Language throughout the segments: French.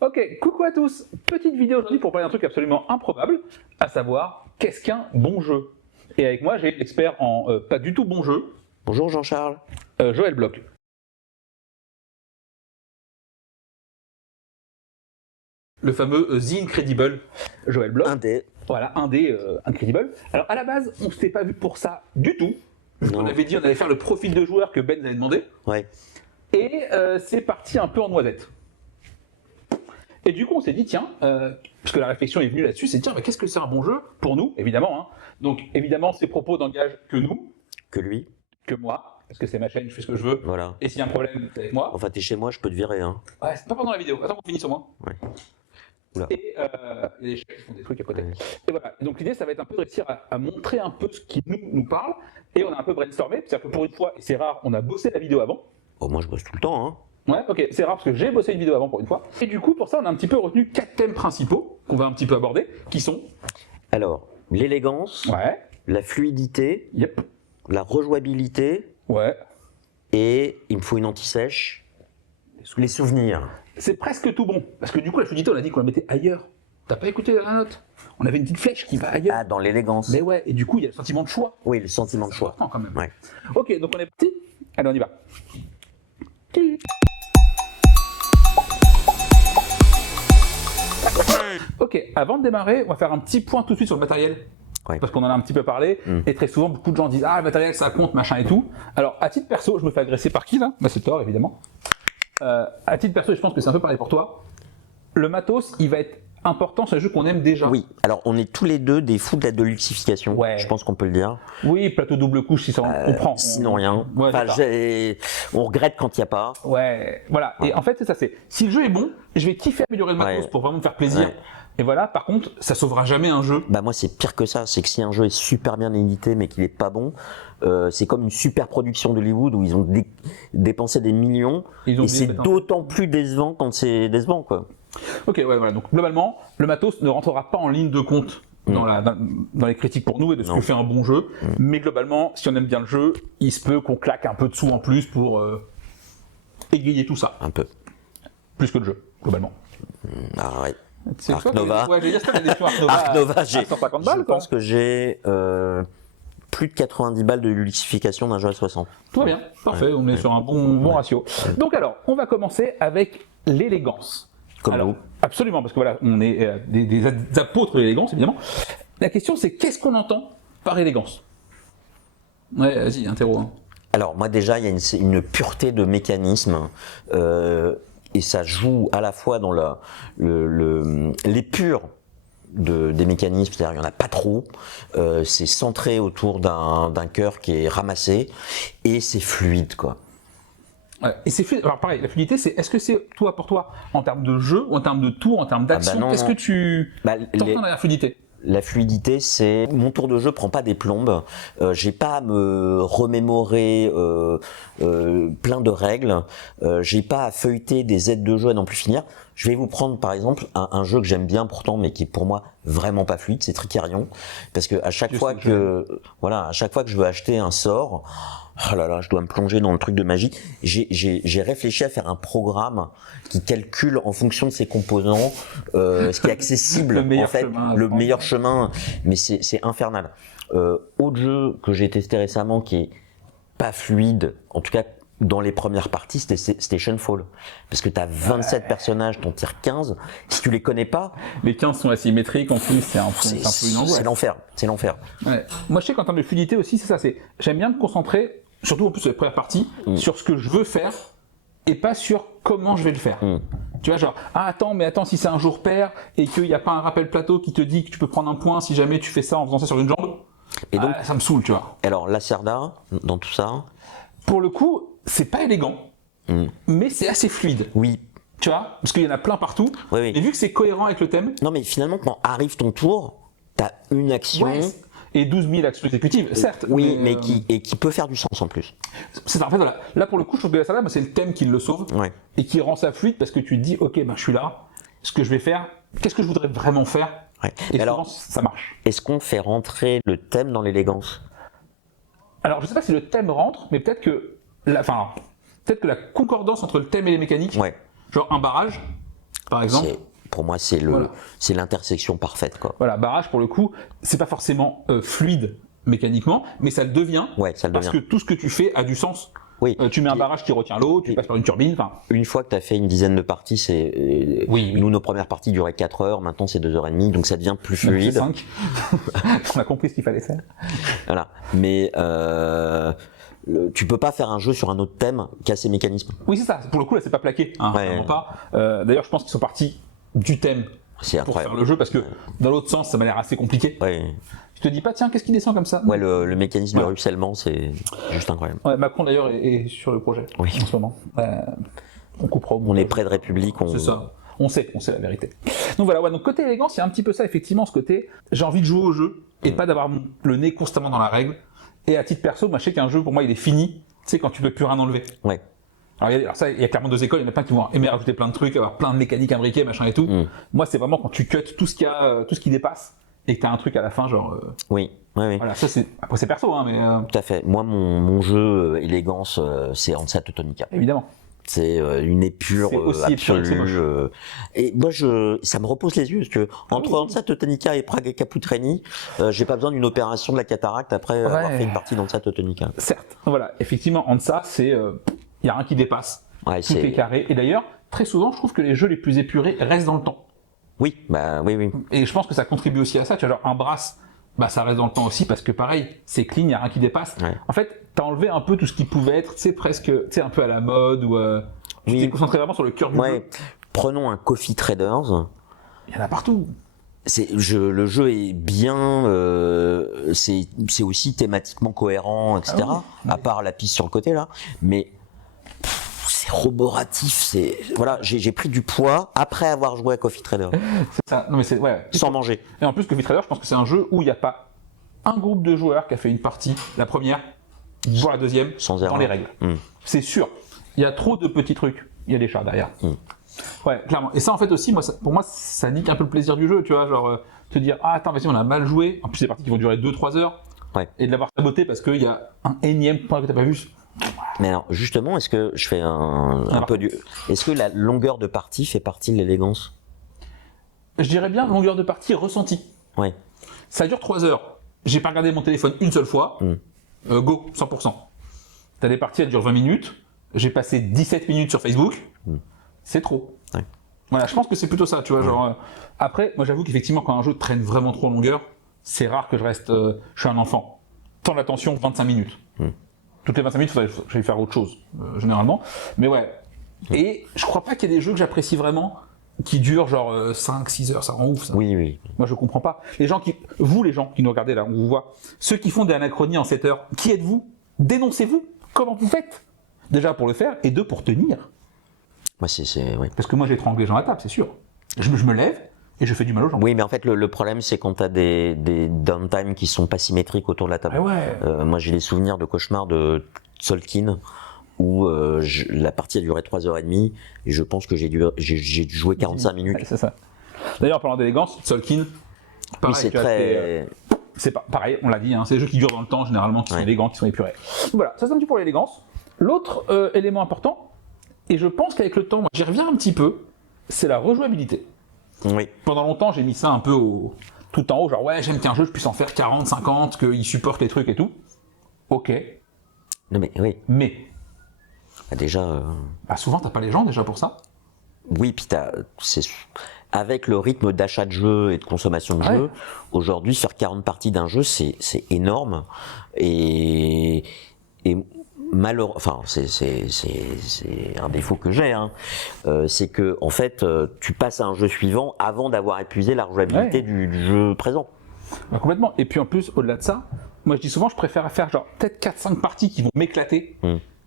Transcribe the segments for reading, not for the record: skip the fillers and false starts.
Ok, coucou à tous. Petite vidéo aujourd'hui pour parler d'un truc absolument improbable, à savoir, qu'est-ce qu'un bon jeu? Et avec moi, j'ai l'expert en pas du tout bon jeu. Bonjour Jean-Charles. Joël Bloch. Le fameux The Incredible Joël Bloch. Un des. Voilà, un des Incredible. Alors à la base, on ne s'était pas vu pour ça du tout. On avait dit on allait faire le profil de joueur que Ben nous avait demandé. Ouais. Et c'est parti un peu en noisette. Et du coup, on s'est dit, tiens, parce que la réflexion est venue là-dessus, c'est tiens, mais qu'est-ce que c'est un bon jeu pour nous, évidemment. Hein. Donc, évidemment, ces propos n'engagent que nous, Que lui. que moi, parce que c'est ma chaîne, je fais ce que je veux. Voilà. Et s'il y a un problème, c'est avec moi. Enfin, t'es chez moi, je peux te virer. Hein. Ouais, c'est pas pendant la vidéo. Attends qu'on finisse au moins. Ouais. Oula. Et il y a des chefs qui font des trucs à côté. Ouais. Et voilà. Et donc, l'idée, ça va être un peu de réussir à montrer un peu ce qui nous parle. Et on a un peu brainstormé. C'est-à-dire que pour une fois, et c'est rare, on a bossé la vidéo avant. Oh, moi, je bosse tout le temps. Hein. Ouais, ok, c'est rare parce que j'ai bossé une vidéo avant pour une fois. Et du coup, pour ça, on a un petit peu retenu 4 thèmes principaux qu'on va un petit peu aborder, qui sont... Alors, l'élégance, Ouais, la fluidité, yep, la rejouabilité, ouais. et il me faut une anti-sèche, les souvenirs. C'est presque tout bon. Parce que du coup, la fluidité, on a dit qu'on la mettait ailleurs. T'as pas écouté la note? On avait une petite flèche qui va ailleurs. Ah, dans l'élégance. Mais ouais, et du coup, il y a le sentiment de choix. Oui, le sentiment de choix. Important quand même. Ouais. Ok, donc on est parti. Allez, on y va. Ok, avant de démarrer, on va faire un petit point tout de suite sur le matériel. Ouais. Parce qu'on en a un petit peu parlé, et très souvent, beaucoup de gens disent « Ah, le matériel, ça compte, machin et tout ». Alors, à titre perso, je me fais agresser par qui, là? Bah, c'est Thor, évidemment. À titre perso, je pense que c'est un peu pareil pour toi. Le matos, il va être important sur les jeux qu'on aime déjà. Oui, alors on est tous les deux des fous de la deluxification, Ouais. je pense qu'on peut le dire. Oui, plateau double couche, si ça on prend. Sinon rien. Ouais, Enfin, on regrette quand il n'y a pas. Ouais, voilà. Et en fait, c'est ça, c'est si le jeu est bon, je vais kiffer améliorer le matos pour vraiment me faire plaisir. Ouais. Et voilà, par contre, ça sauvera jamais un jeu. Bah moi c'est pire que ça, c'est que si un jeu est super bien édité mais qu'il est pas bon, c'est comme une super production d'Hollywood où ils ont dépensé des millions et c'est d'autant plus décevant quand c'est décevant quoi. Ok, ouais, voilà. Donc globalement, le matos ne rentrera pas en ligne de compte dans les critiques pour nous et de ce que fait un bon jeu. Mais globalement, si on aime bien le jeu, il se peut qu'on claque un peu de sous en plus pour égayer tout ça. Un peu. Plus que le jeu, globalement. Ah ouais. Ark Nova. Ouais, j'ai dit ça, l'édition Ark Nova. Ark Nova, à 150 balles, je pense que j'ai plus de 90 balles de luxification d'un jeu à 60. Tout va bien, parfait, on est sur un bon ratio. Donc alors, on va commencer avec l'élégance. Comme nous. Absolument, parce que voilà, on est des apôtres de l'élégance, évidemment. La question, c'est qu'est-ce qu'on entend par élégance? Ouais, vas-y, interro. Hein. Alors, moi, déjà, il y a une pureté de mécanisme, et ça joue à la fois dans l'épure des mécanismes, c'est-à-dire il n'y en a pas trop, c'est centré autour d'un cœur qui est ramassé, et c'est fluide, quoi. Ouais. Et c'est fluide. Alors pareil, la fluidité, c'est est-ce que c'est toi pour toi en termes de jeu, ou en termes de tour, en termes d'action, qu'est-ce que tu t'entends dans la fluidité? La fluidité, c'est mon tour de jeu prend pas des plombes. J'ai pas à me remémorer plein de règles. J'ai pas à feuilleter des aides de jeu à n'en plus finir. Je vais vous prendre par exemple un jeu que j'aime bien pourtant, mais qui est pour moi vraiment pas fluide, c'est Tricarion, parce que à chaque fois que je veux acheter un sort, oh là là, je dois me plonger dans le truc de magie. J'ai réfléchi à faire un programme qui calcule en fonction de ses composants ce qui est accessible, en fait, le meilleur chemin, mais c'est infernal. Autre jeu que j'ai testé récemment qui est pas fluide, en tout cas dans les premières parties, c'était Stationfall. Parce que tu as 27 personnages, t'en tires 15. Si tu les connais pas... Les 15 sont asymétriques, en plus, c'est un peu une angoisse. C'est l'enfer, c'est l'enfer. Ouais. Moi, je sais qu'en termes de fluidité aussi, c'est ça. J'aime bien me concentrer, surtout en plus sur les premières parties, sur ce que je veux faire et pas sur comment je vais le faire. Tu vois, genre, mais attends, si c'est un jour pair et qu'il n'y a pas un rappel plateau qui te dit que tu peux prendre un point si jamais tu fais ça en faisant ça sur une jambe, et donc, ça me saoule, tu vois. Alors, Lacerda, dans tout ça... Pour le coup, c'est pas élégant, mais c'est assez fluide. Oui. Tu vois, parce qu'il y en a plein partout. Oui. Et vu que c'est cohérent avec le thème... Non, mais finalement, quand arrive ton tour, t'as une action... Ouais, et 12 000 actions exécutives, certes. Oui, mais qui peut faire du sens en plus. C'est en fait, voilà. Là, pour le coup, je trouve que ça, c'est le thème qui le sauve et qui rend ça fluide parce que tu te dis, ok, je suis là, ce que je vais faire, qu'est-ce que je voudrais vraiment faire? Et alors, ça marche. Est-ce qu'on fait rentrer le thème dans l'élégance? Alors, je sais pas si le thème rentre, mais peut-être que... peut-être que la concordance entre le thème et les mécaniques, Ouais. genre un barrage, par exemple. Pour moi, c'est l'intersection parfaite, quoi. Voilà, barrage pour le coup, c'est pas forcément fluide mécaniquement, mais ça le devient. Ouais, ça le parce devient. que tout ce que tu fais a du sens. Oui. Tu mets un barrage qui retient l'eau, tu passes par une turbine, enfin. Une fois que tu as fait une dizaine de parties, Oui. Nous, nos premières parties duraient 4 heures, maintenant c'est 2h30, donc ça devient plus fluide. 5. On a compris ce qu'il fallait faire. Voilà. Mais tu peux pas faire un jeu sur un autre thème qu'à ces mécanismes. Oui, c'est ça. Pour le coup, là, c'est pas plaqué. Hein, Ouais. vraiment pas. D'ailleurs, je pense qu'ils sont partis du thème C'est pour incroyable. faire le jeu, parce que dans l'autre sens, ça m'a l'air assez compliqué. Ouais. Tu te dis pas, tiens, qu'est-ce qui descend comme ça? Ouais, le mécanisme de Ouais. ruissellement, c'est juste incroyable. Ouais, Macron d'ailleurs est sur le projet Oui. en ce moment. On coupera au bout. On est près de République. C'est ça. On sait la vérité. Donc voilà, ouais, donc côté élégance, il y a un petit peu ça, effectivement, ce côté, j'ai envie de jouer au jeu et pas d'avoir le nez constamment dans la règle. Et à titre perso, moi, je sais qu'un jeu, pour moi, il est fini, tu sais, quand tu peux plus rien enlever. Ouais. Alors ça, il y a clairement deux écoles, il y en a plein qui vont aimer rajouter plein de trucs, avoir plein de mécaniques imbriquées, machin et tout. Moi, c'est vraiment quand tu cuts tout ce qu'il y a, tout ce qui dépasse, et que t'as un truc à la fin, genre... Oui. Oui. Voilà, ça c'est... Après, c'est perso, hein, mais... Tout à fait. Moi, mon jeu élégance, c'est Hansa Teutonica. Évidemment. C'est une épure C'est aussi épuré que c'est absolue. moche. Et moi, ça me repose les yeux, parce que entre Hansa Teutonica et Prague Caputreni, j'ai pas besoin d'une opération de la cataracte après avoir fait une partie d'Hansa Teutonica. Certes. Voilà, effectivement, Hansa, c'est... Il y a rien qui dépasse. Ouais, Tout est carré. Et d'ailleurs, très souvent, je trouve que les jeux les plus épurés restent dans le temps. Oui, bah oui. Et je pense que ça contribue aussi à ça. Tu vois, genre un brass, bah ça reste dans le temps aussi parce que pareil, c'est clean, il n'y a rien qui dépasse. Ouais. En fait, t'as enlevé un peu tout ce qui pouvait être, tu sais, presque, tu sais, un peu à la mode ou tu Oui. t'es concentré vraiment sur le cœur du jeu. Ouais. Prenons un Coffee Traders. Il y en a partout. Le jeu est bien, c'est aussi thématiquement cohérent, etc. Ah oui. À part la piste sur le côté là, mais c'est roboratif. Voilà, j'ai pris du poids après avoir joué à Coffee Trader, C'est ça. Non mais c'est ouais. sans manger. Et en plus, Coffee Trader, je pense que c'est un jeu où il n'y a pas un groupe de joueurs qui a fait une partie, la première, voire la deuxième, Sans dans erreur. les règles. C'est sûr. Il y a trop de petits trucs. Il y a des chats derrière. Ouais, clairement. Et ça, en fait, aussi, pour moi, ça nique un peu le plaisir du jeu, tu vois. Genre, te dire, ah, attends, vas-y, on a mal joué. En plus, c'est des parties qui vont durer 2-3 heures. Ouais. Et de l'avoir saboté parce qu'il y a un énième point que t'as pas vu. Mais alors, justement, est-ce que je fais un peu du. Est-ce que la longueur de partie fait partie de l'élégance? Je dirais bien longueur de partie ressentie. Ouais. Ça dure 3 heures. J'ai pas regardé mon téléphone une seule fois. Go, 100%. T'as des parties, elles durent 20 minutes. J'ai passé 17 minutes sur Facebook. C'est trop. Ouais. Voilà, je pense que c'est plutôt ça, tu vois. Genre, après, moi j'avoue qu'effectivement, quand un jeu traîne vraiment trop en longueur, c'est rare que je reste. Je suis un enfant. Temps d'attention, 25 minutes. Toutes les 25 minutes, je vais faire autre chose, généralement. Mais ouais. Et je crois pas qu'il y ait des jeux que j'apprécie vraiment qui durent genre 5-6 heures, ça rend ouf ça. Oui. Moi je comprends pas. Vous les gens qui nous regardez là, on vous voit, ceux qui font des anachronies en 7 heures, qui êtes-vous? Dénoncez-vous. Comment vous faites? Déjà pour le faire, et deux pour tenir. Moi, oui. Parce que moi j'ai étranglé les gens à table, c'est sûr. Je me lève et je fais du mal aux gens. Oui, mais en fait, le problème, c'est quand t'as des downtime qui sont pas symétriques autour de la table. Ah ouais. Moi, j'ai des souvenirs de cauchemars de Tzolk'in où la partie a duré 3h30 et je pense que j'ai dû jouer 45 minutes. Ouais, c'est ça. D'ailleurs, en parlant d'élégance, Tzolk'in, pareil, Oui, c'est tu vois, très. c'est pas pareil, on l'a dit, hein, c'est des jeux qui durent dans le temps généralement, qui sont élégants, qui sont épurés. Voilà, ça c'est un petit peu pour l'élégance. L'autre élément important, et je pense qu'avec le temps, moi, j'y reviens un petit peu, c'est la rejouabilité. Oui. Pendant longtemps, j'ai mis ça un peu tout en haut, genre ouais, j'aime qu'un jeu, je puisse en faire 40, 50, qu'il supporte les trucs et tout. Ok. Non, mais oui. Mais, Déjà. bah, souvent, t'as pas les gens déjà pour ça. Oui, puis avec le rythme d'achat de jeux et de consommation de jeux, aujourd'hui, faire 40 parties d'un jeu, c'est énorme. Et malheureusement, enfin, c'est un défaut que j'ai, hein. C'est que, en fait, tu passes à un jeu suivant avant d'avoir épuisé la rejouabilité du jeu présent. Bah, complètement. Et puis en plus, au-delà de ça, moi je dis souvent, je préfère faire genre peut-être 4-5 parties qui vont m'éclater.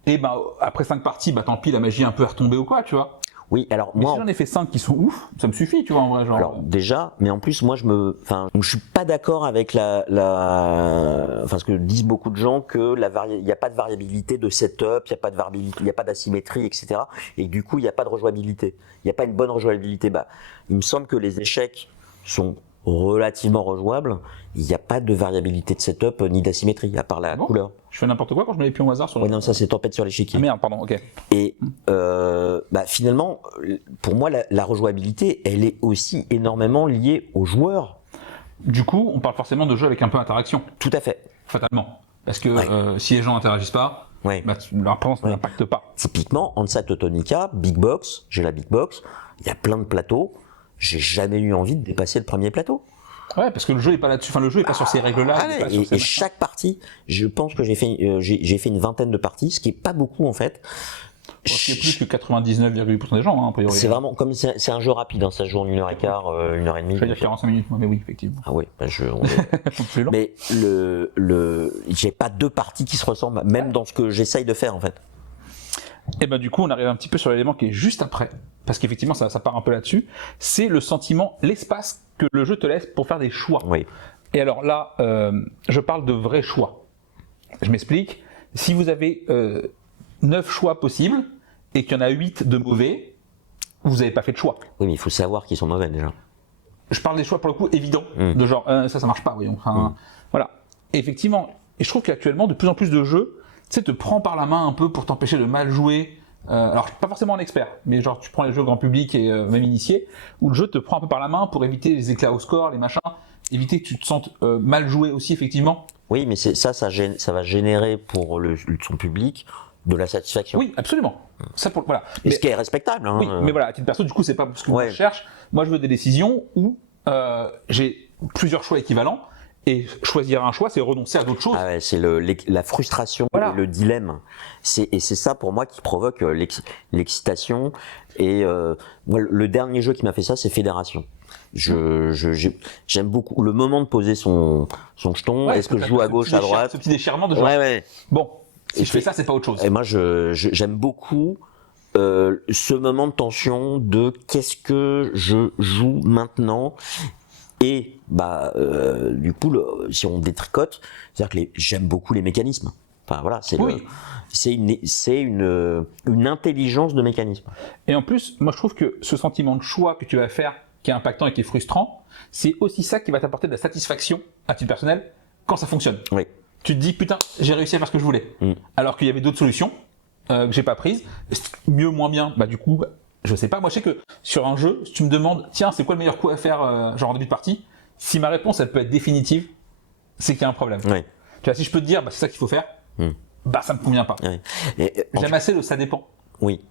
Et bah, après 5 parties, bah tant pis, la magie est un peu retombée ou quoi, tu vois. Oui, alors Mais moi. si j'en ai fait 5 qui sont ouf, ça me suffit, tu vois, en vrai. Genre... Alors déjà, mais en plus moi je suis pas d'accord avec enfin ce que disent beaucoup de gens que il n'y a pas de variabilité de setup, il n'y a pas d'asymétrie, etc. Et du coup il n'y a pas de rejouabilité, il n'y a pas une bonne rejouabilité. Bah, il me semble que les échecs sont relativement rejouable, il n'y a pas de variabilité de setup ni d'asymétrie, à part la couleur. Je fais n'importe quoi quand je mets les pions au hasard sur le... Oui, non, ça c'est tempête sur l'échiquier. Ah merde, pardon, ok. Et finalement, pour moi, la rejouabilité, elle est aussi énormément liée aux joueurs. Du coup, on parle forcément de jeux avec un peu d'interaction. Tout à fait. Fatalement. Parce que si les gens n'interagissent pas, leur présence n'impacte pas. Typiquement, Hansa Teutonica, Big Box, j'ai la Big Box, il y a plein de plateaux, j'ai jamais eu envie de dépasser le premier plateau. Ouais, parce que le jeu est pas là-dessus, enfin le jeu est pas sur ces règles-là. Et chaque partie, je pense que j'ai fait une vingtaine de parties, ce qui est pas beaucoup en fait. Ce qui est plus que 99,8% des gens, a priori. C'est vraiment comme c'est un jeu rapide, ça se joue en 1h15, 1h30. Je vais dire 45 minutes, mais oui, effectivement. Ah oui, mais j'ai pas deux parties qui se ressemblent, même dans ce que j'essaye de faire en fait. Et du coup, on arrive un petit peu sur l'élément qui est juste après, parce qu'effectivement, ça part un peu là-dessus. C'est le sentiment, l'espace que le jeu te laisse pour faire des choix. Oui. Et alors là, je parle de vrais choix. Je m'explique. Si vous avez 9 choix possibles et qu'il y en a 8 de mauvais, vous n'avez pas fait de choix. Oui, mais il faut savoir qu'ils sont mauvais déjà. Je parle des choix pour le coup évidents, de genre ça marche pas, voyons. Enfin, voilà. Et effectivement, et je trouve qu'actuellement, de plus en plus de jeux, tu sais, te prend par la main un peu pour t'empêcher de mal jouer. Alors, pas forcément un expert, mais genre tu prends les jeux grand public et même initié, où le jeu te prend un peu par la main pour éviter les éclats au score, les machins, éviter que tu te sentes mal joué aussi, effectivement. Oui, mais ça va générer pour son public de la satisfaction. Oui, absolument. Ça voilà. Et ce qui est respectable. Hein. Oui, mais voilà, à titre perso, du coup, c'est pas ce que moi je cherche. Moi, je veux des décisions où j'ai plusieurs choix équivalents. Et choisir un choix, c'est renoncer à d'autres choses. Ah ouais, c'est la frustration et le dilemme. Et c'est ça pour moi qui provoque l'excitation. Et moi, le dernier jeu qui m'a fait ça, c'est Fédération. J'aime beaucoup le moment de poser son jeton. Est-ce que je joue à gauche, à droite? Ce petit déchirement de genre. Bon, si je fais ça, c'est pas autre chose. Et moi, j'aime beaucoup ce moment de tension de qu'est-ce que je joue maintenant. Et du coup, si on détricote, c'est-à-dire que j'aime beaucoup les mécanismes. Enfin voilà, c'est une intelligence de mécanisme. Et en plus, moi je trouve que ce sentiment de choix que tu vas faire, qui est impactant et qui est frustrant, c'est aussi ça qui va t'apporter de la satisfaction à titre personnel quand ça fonctionne. Oui. Tu te dis putain, j'ai réussi à faire ce que je voulais. Alors qu'il y avait d'autres solutions que j'ai pas prises, mieux, moins bien. Du coup. Je sais pas, moi je sais que sur un jeu, si tu me demandes, tiens, c'est quoi le meilleur coup à faire genre en début de partie, si ma réponse elle peut être définitive, c'est qu'il y a un problème. Oui. Tu vois, si je peux te dire, c'est ça qu'il faut faire, ça me convient pas. Oui. J'aime assez le ça dépend. Oui.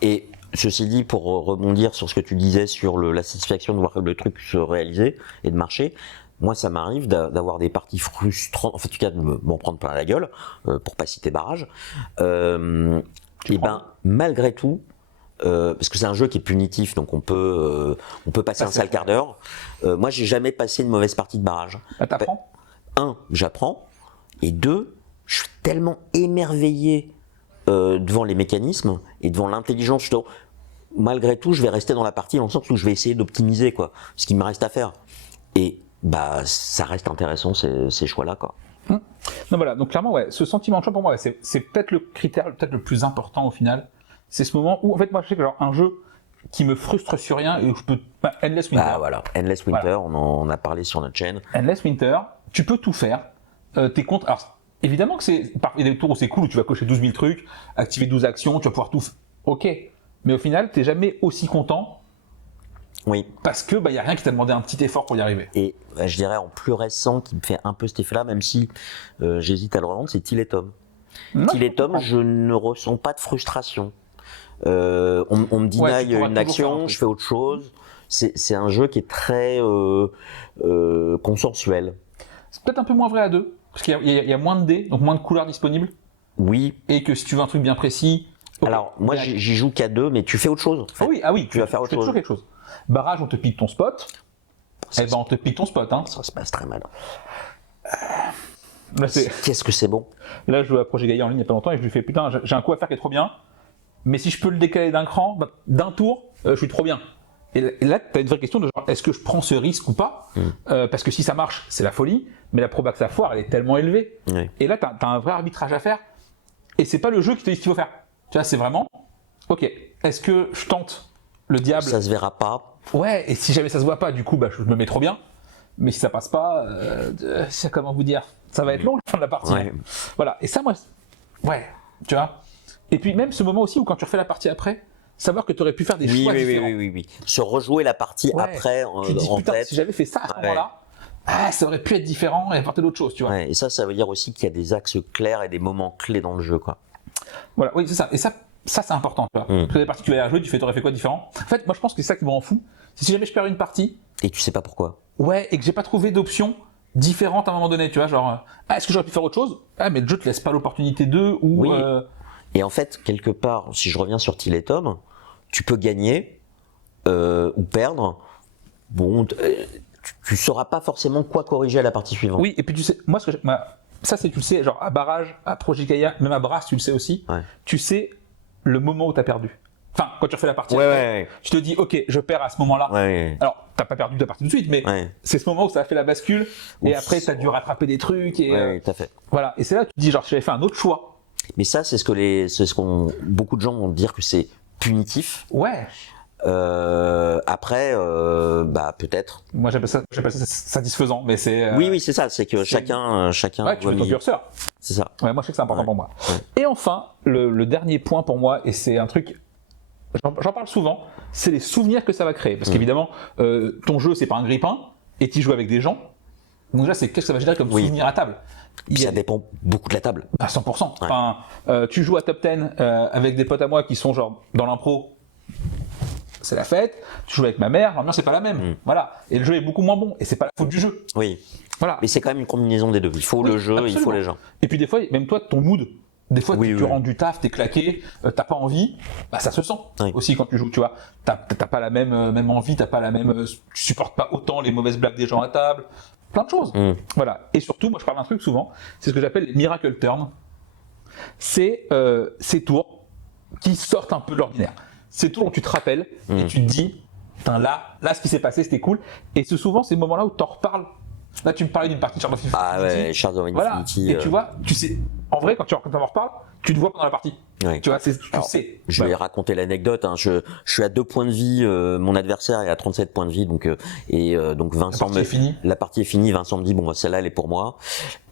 Et ceci dit, pour rebondir sur ce que tu disais sur la satisfaction de voir le truc se réaliser et de marcher, moi ça m'arrive d'avoir des parties frustrantes, en fait, en tout cas de m'en prendre plein la gueule, pour pas citer barrage. Malgré tout, parce que c'est un jeu qui est punitif, donc on peut passer un sale quart d'heure. Moi, j'ai jamais passé une mauvaise partie de barrage. T'apprends ? 1, j'apprends, et 2, je suis tellement émerveillé devant les mécanismes et devant l'intelligence. Malgré tout, je vais rester dans la partie dans le sens où je vais essayer d'optimiser ce qu'il me reste à faire. Et ça reste intéressant ces choix-là, quoi. Non, voilà. Donc clairement, ce sentiment de choix pour moi, c'est peut-être le critère peut-être le plus important au final. C'est ce moment où, en fait, moi, je sais que un jeu qui me frustre sur rien et où je peux... Endless Winter. Voilà. Endless Winter, on en a parlé sur notre chaîne. Endless Winter, tu peux tout faire. T'es contre... Alors, évidemment que il y a des tours où c'est cool, où tu vas cocher 12 000 trucs, activer 12 actions, tu vas pouvoir tout... Ok. Mais au final, t'es jamais aussi content. Oui. Parce que, y a rien qui t'a demandé un petit effort pour y arriver. Et je dirais en plus récent, qui me fait un peu cet effet-là, même si j'hésite à le revendre, c'est Till et Tom. Till et Tom, je ne ressens pas de frustration. On me deny une action, je fais autre chose. C'est un jeu qui est très consensuel. C'est peut-être un peu moins vrai à 2, parce qu'il y a moins de dés, donc moins de couleurs disponibles. Oui. Et que si tu veux un truc bien précis... Alors, moi j'y joue qu'à 2, mais tu fais autre chose. En fait. Ah oui, tu vas faire autre chose. Toujours quelque chose. Barrage, on te pique ton spot. On te pique ton spot. Ça se passe très mal. Qu'est-ce que c'est bon. Là, je joue à Projet Gaïa en ligne il n'y a pas longtemps et je lui fais putain, j'ai un coup à faire qui est trop bien. Mais si je peux le décaler d'un cran, d'un tour, je suis trop bien. Et là, tu as une vraie question de genre, est-ce que je prends ce risque ou pas parce que si ça marche, c'est la folie, mais la proba que ça foire, elle est tellement élevée. Oui. Et là, tu as un vrai arbitrage à faire. Et c'est pas le jeu qui te dit ce qu'il faut faire. Tu vois, c'est vraiment, ok, est-ce que je tente le diable ? Ça se verra pas. Ouais, et si jamais ça se voit pas, du coup, je me mets trop bien. mais si ça passe pas, comment vous dire, ça va être long la fin de la partie. Ouais. Voilà, et ça, moi, ouais, tu vois. Et puis même ce moment aussi où quand tu refais la partie après, savoir que tu aurais pu faire des choix différents. Oui. Se rejouer la partie après tu te dis, en putain, tête. si j'avais fait ça à ce moment-là, ça aurait pu être différent et apporter d'autres choses, tu vois. Ouais, et ça veut dire aussi qu'il y a des axes clairs et des moments clés dans le jeu, quoi. Voilà, oui, c'est ça. Et ça c'est important, tu vois. Parce que les parties que tu vas jouer, tu aurais fait quoi différent. En fait, moi, je pense que c'est ça qui me rend fou. C'est si jamais je perds une partie. Et tu sais pas pourquoi. Ouais, et que j'ai pas trouvé d'option différente à un moment donné, tu vois, genre, est-ce que j'aurais pu faire autre chose? Mais le jeu te laisse pas l'opportunité de, ou... Oui. Et en fait, quelque part, si je reviens sur Till et Tom, tu peux gagner ou perdre. Bon, tu sauras pas forcément quoi corriger à la partie suivante. Oui, et puis tu sais, moi, ça c'est, tu le sais, genre à barrage, à Projecaya, même à Brass, tu le sais aussi, tu sais le moment où tu as perdu. Enfin, quand tu refais la partie, tu te dis, ok, je perds à ce moment-là. Alors, t'as pas perdu ta partie tout de suite, mais c'est ce moment où ça a fait la bascule, et après, tu as dû rattraper des trucs. Et, tout à fait. Voilà, et c'est là que tu te dis, genre, si j'avais fait un autre choix. Mais ça, c'est ce que beaucoup de gens vont dire que c'est punitif. Ouais. Après, peut-être. Moi, j'appelle ça satisfaisant, mais c'est. Oui, c'est ça. C'est que chacun. Ouais, tu mets ton curseur. C'est ça. Ouais, moi, je sais que c'est important pour moi. Et enfin, le dernier point pour moi, et c'est un truc. J'en parle souvent, c'est les souvenirs que ça va créer. Parce qu'évidemment, ton jeu, c'est pas un grippin, et tu joues avec des gens. Donc là, c'est qu'est-ce que ça va générer comme souvenir à table. Ça dépend beaucoup de la table. À 100%. Enfin, tu joues à Top 10 avec des potes à moi qui sont genre dans l'impro, c'est la fête. Tu joues avec ma mère, l'ambiance c'est pas la même. Voilà. Et le jeu est beaucoup moins bon. Et c'est pas la faute du jeu. Oui. Voilà. Mais c'est quand même une combinaison des deux. Il faut le jeu, il faut les gens. Et puis des fois, même toi, ton mood. Des fois, tu rends du taf, t'es claqué, t'as pas envie, ça se sent aussi quand tu joues, tu vois. T'as pas la même envie, t'as pas la même, tu supportes pas autant les mauvaises blagues des gens à table, plein de choses. Voilà. Et surtout, moi je parle d'un truc souvent, c'est ce que j'appelle les miracle turns. C'est ces tours qui sortent un peu de l'ordinaire. Ces tours où tu te rappelles et tu te dis, putain là, ce qui s'est passé, c'était cool. Et c'est souvent ces moments-là où t'en reparles. Là, tu me parlais d'une partie de Shards of Infinity. Ah ouais, Shards of Infinity. Voilà. Et tu vois, tu sais, en vrai, quand tu en reparles, tu te vois pendant la partie. Tu vois, tu sais. Je vais raconter l'anecdote. Hein. Je suis à 2 points de vie. Mon adversaire est à 37 points de vie. Donc, donc Vincent la partie est finie. Vincent me dit, bon, celle-là, elle est pour moi.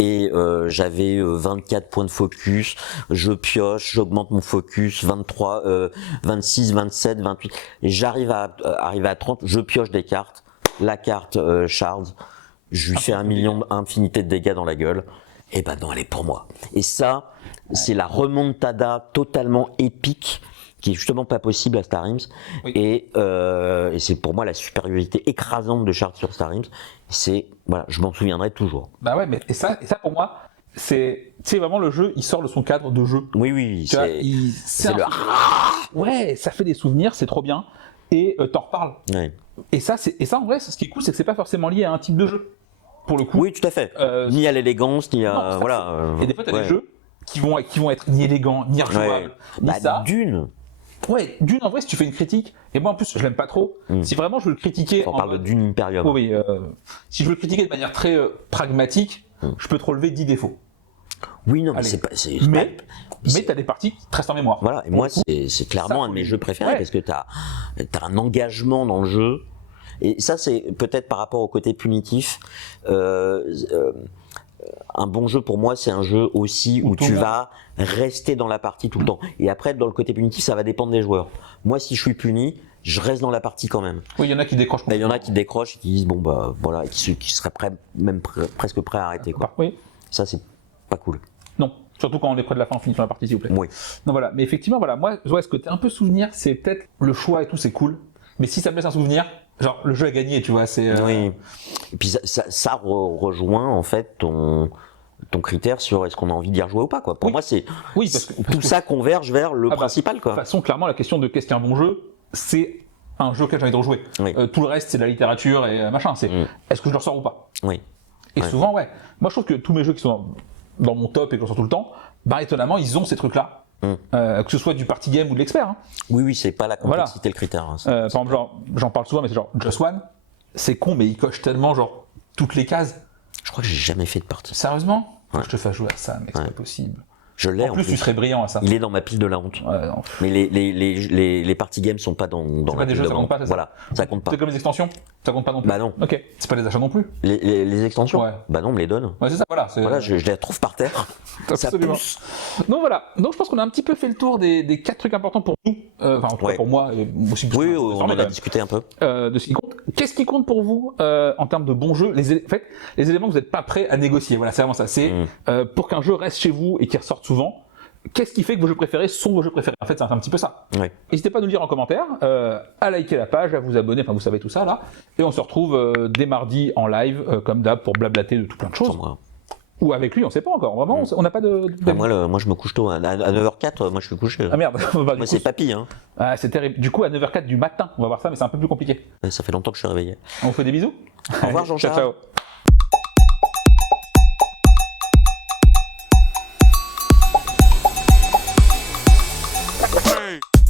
Et j'avais 24 points de focus. Je pioche, j'augmente mon focus. 23, 26, 27, 28. Et j'arrive à 30. Je pioche des cartes. La carte Shards. Je lui fais infinité de dégâts dans la gueule. Et ben non, elle est pour moi. Et ça, c'est la remontada totalement épique qui est justement pas possible à Star Realms. Et c'est pour moi la supériorité écrasante de Shards sur Star Realms. C'est voilà, je m'en souviendrai toujours. Bah ouais, mais et ça pour moi, c'est vraiment le jeu, il sort de son cadre de jeu. Oui, c'est le ouais, ça fait des souvenirs, c'est trop bien. Et t'en reparles. Ouais. Et ça en vrai, ce qui est cool, c'est que c'est pas forcément lié à un type de jeu. Pour le coup. Oui, tout à fait. Ni à l'élégance, ni à et des fois, t'as des jeux qui vont être ni élégants, ni rejouables, ni ça. Dune. Ouais, Dune en vrai, si tu fais une critique, et moi en plus je l'aime pas trop. Si vraiment je veux le critiquer, on parle de Dune Imperium. Oui, si je veux le critiquer de manière très pragmatique, je peux te relever 10 défauts. Oui, non, mais mais t'as des parties qui te restent en mémoire. Voilà, et moi c'est clairement un de mes jeux préférés parce que t'as un engagement dans le jeu. Et ça, c'est peut-être par rapport au côté punitif. Un bon jeu pour moi, c'est un jeu aussi où tu vas rester dans la partie tout le temps. Et après, dans le côté punitif, ça va dépendre des joueurs. Moi, si je suis puni, je reste dans la partie quand même. Oui, il y en a qui décrochent. Il y en a qui décrochent et qui disent bon bah voilà, qui seraient presque prêts à arrêter quoi. Oui. Ça, c'est pas cool. Non. Surtout quand on est près de la fin, on finit sur la partie, s'il vous plaît. Oui. Non, voilà. Mais effectivement, voilà, moi, ce côté un peu souvenir, c'est peut-être le choix et tout, c'est cool. Mais si ça me laisse un souvenir, genre, le jeu a gagné, tu vois, c'est... Oui. Et puis ça rejoint, en fait, ton critère sur est-ce qu'on a envie d'y rejouer ou pas, quoi. Pour moi, c'est... Oui, parce que tout ça converge vers le principal, quoi. De toute façon, clairement, la question de qu'est-ce qu'un bon jeu, c'est un jeu auquel j'ai envie de rejouer. Oui. Tout le reste, c'est de la littérature et machin. C'est est-ce que je le ressors ou pas. Oui. Et souvent, ouais. Moi, je trouve que tous mes jeux qui sont dans mon top et que je ressors tout le temps, bah, étonnamment, ils ont ces trucs-là. Que ce soit du party game ou de l'expert. Hein. Oui, c'est pas la complexité le critère. Hein, par exemple, j'en parle souvent, mais c'est genre Just One, c'est con, mais il coche tellement genre toutes les cases. Je crois que j'ai jamais fait de partie. Sérieusement ? Je te fais jouer à ça, mec, c'est pas possible. Je l'ai En plus, tu serais brillant à ça. Il est dans ma pile de la honte. Ouais, non. Mais les party games sont pas dans pas la des pile jeux, de ça la compte honte. pas, c'est ça Voilà, ça compte pas. C'est comme les extensions, ça compte pas non plus. Bah non. Ok, c'est pas des achats non plus. Les extensions Ouais. Bah non, on me les donne. Ouais, c'est ça, voilà. Voilà, je les trouve par terre. Ça Absolument. pousse. Donc voilà, donc je pense qu'on a un petit peu fait le tour des 4 trucs importants pour nous, enfin en tout cas Ouais. pour moi, et aussi pour Oui, toi, on en a discuté un peu. de ce qui compte. Qu'est-ce qui compte pour vous en termes de bons jeux en fait, les éléments que vous n'êtes pas prêts à négocier, voilà, c'est vraiment ça. C'est pour qu'un jeu reste chez vous et qu'il ressorte souvent, qu'est-ce qui fait que vos jeux préférés sont vos jeux préférés? En fait, c'est un petit peu ça. Ouais. N'hésitez pas à nous le dire en commentaire, à liker la page, à vous abonner, enfin vous savez tout ça là. Et on se retrouve dès mardi en live, comme d'hab, pour blablater de tout plein de choses. Sans moi. Ou avec lui, on sait pas encore. Vraiment, on n'a pas de. Ah, moi, je me couche tôt. À 9h04, moi, je suis couché. Ah merde. Bah, du Moi, coup, c'est papy. Hein. ah, c'est terrible. Du coup, à 9h04 du matin, on va voir ça, mais c'est un peu plus compliqué. Ça fait longtemps que je suis réveillé. On vous fait des bisous. Au revoir, Jean-Charles. Ciao, ciao.